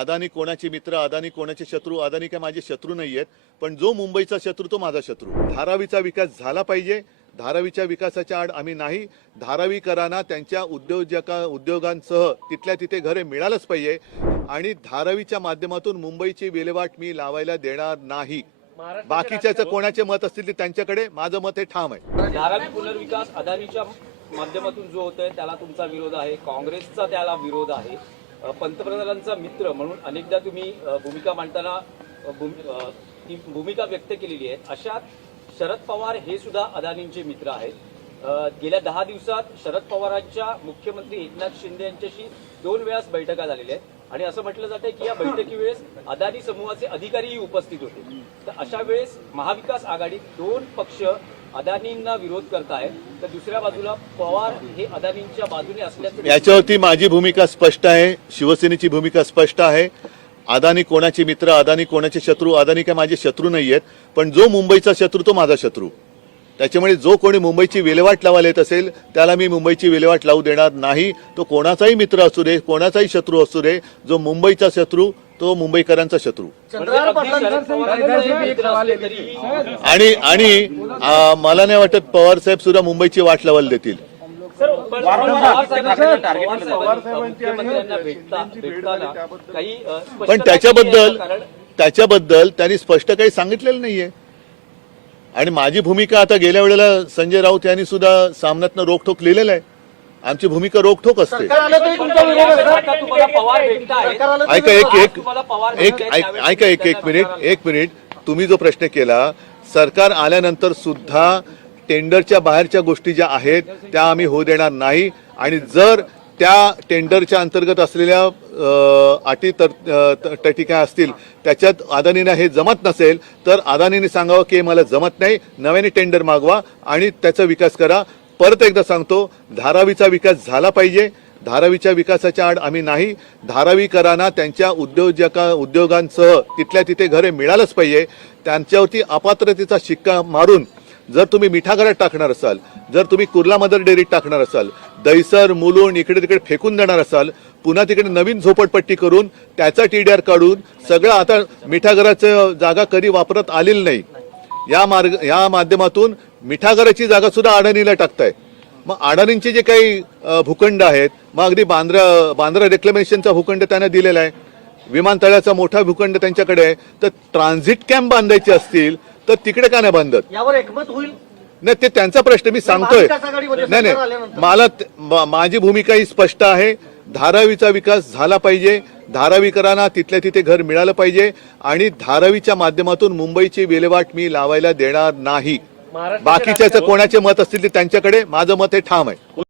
अदानी कोणाचे मित्र, अदानी कोणाचे शत्रू, अदानी काय माझे शत्रू नाही आहेत, पण जो मुंबईचा शत्रू तो माझा शत्रू। धारावीचा विकास झाला पाहिजे, धारावीच्या विकासाच्या आड आम्ही नाही। धारावीकरांना त्यांच्या उद्योगांसह तिथल्या तिथे घरे मिळालंच पाहिजे आणि धारावीच्या माध्यमातून मुंबईची विल्हेवाट मी लावायला देणार नाही। बाकीच्याचं कोणाचे मत असतील ते त्यांच्याकडे, माझं मत हे ठाम आहे। धारावी पुनर्विकास अदानीच्या माध्यमातून जो होतोय त्याला तुमचा विरोध आहे, काँग्रेसचा त्याला विरोध आहे। पंतप्रधानांचा मित्र म्हणून अनेकदा तुम्ही भूमिका मांडताना ती भूमिका व्यक्त केलेली आहे। अशात शरद पवार हे सुद्धा अदानींचे मित्र आहेत। गेल्या 10 दिवसात शरद पवारांच्या मुख्यमंत्री एकनाथ शिंदे यांच्याशी 2 वेळा बैठका झालेल्या आहेत आणि असं म्हटलं जातंय की या बैठकीवेळेस अदानी समूहाचे अधिकारीही उपस्थित होते। तर अशा वेळेस महाविकास आघाडीत 2 पक्ष अदानींना विरोध करताय, तर दुसऱ्या बाजूला पवार हे अदानींच्या बाजूने असल्याचं याच्यावरती माझी भूमिका स्पष्ट आहे, शिवसेनेची भूमिका स्पष्ट आहे। अदानी कोणाचे मित्र, अदानी कोणाचे शत्रू, अदानी काय माझे शत्रू नाही आहेत, पण जो मुंबईचा शत्रू तो माझा शत्रू। त्याच्यामुळे जो कोणी मुंबईची विल्हेवाट लावायला येत असेल त्याला मी मुंबईची विल्हेवाट लावू देणार नाही। तो कोणाचाही मित्र असू दे, कोणाचाही शत्रू असू दे, जो मुंबईचा शत्रू तो मुंबईकरांचा शत्रू। आणि मला नाही वाटत पवार साहेब सुद्धा मुंबईची वाट लावायला देतील। पण त्याच्याबद्दल त्यांनी स्पष्ट काही सांगितलेलं नाहीये आणि माझी भूमिका आता गेल्या वेळेला संजय राऊत यांनी सुद्धा सामन्यातनं रोखठोक लिहिलेलं आहे। आमची भूमिका रोखठोक असते। एक मिनिट तुम्ही जो प्रश्न केला, सरकार आल्यानंतर सुद्धा टेंडरच्या बाहेरच्या गोष्टी ज्या आहेत त्या आम्ही होऊ देणार नाही आणि जर त्या टेंडरच्या अंतर्गत असलेल्या अटी तटी काय असतील त्याच्यात अदानीने हे जमत नसेल तर अदानीने सांगावं की मला जमत नाही, नव्याने टेंडर मागवा आणि त्याचा विकास करा। परत एकदा सांगतो, धारावीचा विकास झाला पाहिजे, धारावीच्या विकासाच्या आड आम्ही नाही। धारावीकरांना त्यांच्या उद्योगांसह तिथल्या तिथे घरे मिळालंच पाहिजे। त्यांच्यावरती अपात्रतेचा शिक्का मारून जर तुम्ही मिठागरात टाकणार असाल, जर तुम्ही कुर्ला मदर डेअरीत टाकणार असाल, दहिसर मुलुंड इकडे तिकडे फेकून देणार असाल, पुन्हा तिकडे नवीन झोपडपट्टी करून त्याचा TDR काढून सगळं आता मिठागराचं जागा कधी वापरत आलेली नाही, या माध्यमातून मिठागराची जागा सुद्धा अडाणीला टाकताय। मग अडाणींचे जे काही भूखंड आहेत, मग अगदी बांद्रा रेक्लेमेशनचा भूखंड त्यांना दिलेला आहे, विमानतळाचा मोठा भूखंड त्यांच्याकडे आहे, तर ट्रान्झिट कॅम्प बांधायचे असतील तर तिकडे का नाही बांधत? यावर एकमत होईल नाही, ते त्यांचा प्रश्न, मी सांगतोय। नाही, माझी भूमिका ही स्पष्ट आहे। धारावीचा विकास झाला पाहिजे, धारावीकरांना तिथल्या तिथे घर मिळालं पाहिजे आणि धारावीच्या माध्यमातून मुंबईची विल्हेवाट मी लावायला देणार नाही। बाकीच्याचं कोणाचे मत असतील ते त्यांच्याकडे, माझं मत हे ठाम आहे।